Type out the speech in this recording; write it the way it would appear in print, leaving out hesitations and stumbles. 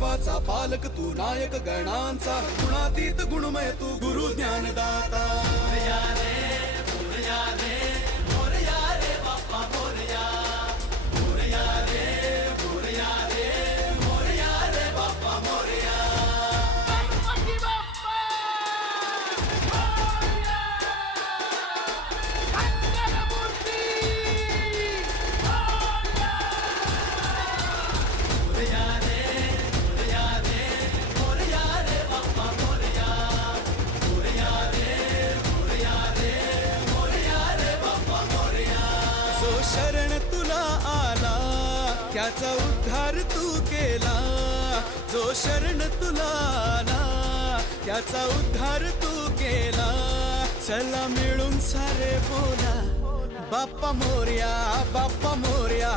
विश्वाचा पालक तू, नायक गणांचा गुणातीत गुणमय तू, गुरु ज्ञानदाता. मोरया रे मोरया रे मोरया रे बाप्पा मोरया. मोरया रे मोरया रे मोरया रे बाप्पा मोरया. गणपती बाप्पा मोरया. मंगलमूर्ती मोरया. मोरया रे मोरया रे मोरया रे बाप्पा मोरया. मोरया रे मोरया रे मोरया रे बाप्पा मोरया. जो शरण तुला आला त्याचा उद्धार तू केला. जो शरण तुला आला त्याचा उद्धार तू केला. चला मिळून सारे बोला बाप्पा मोरया, बाप्पा मोरया.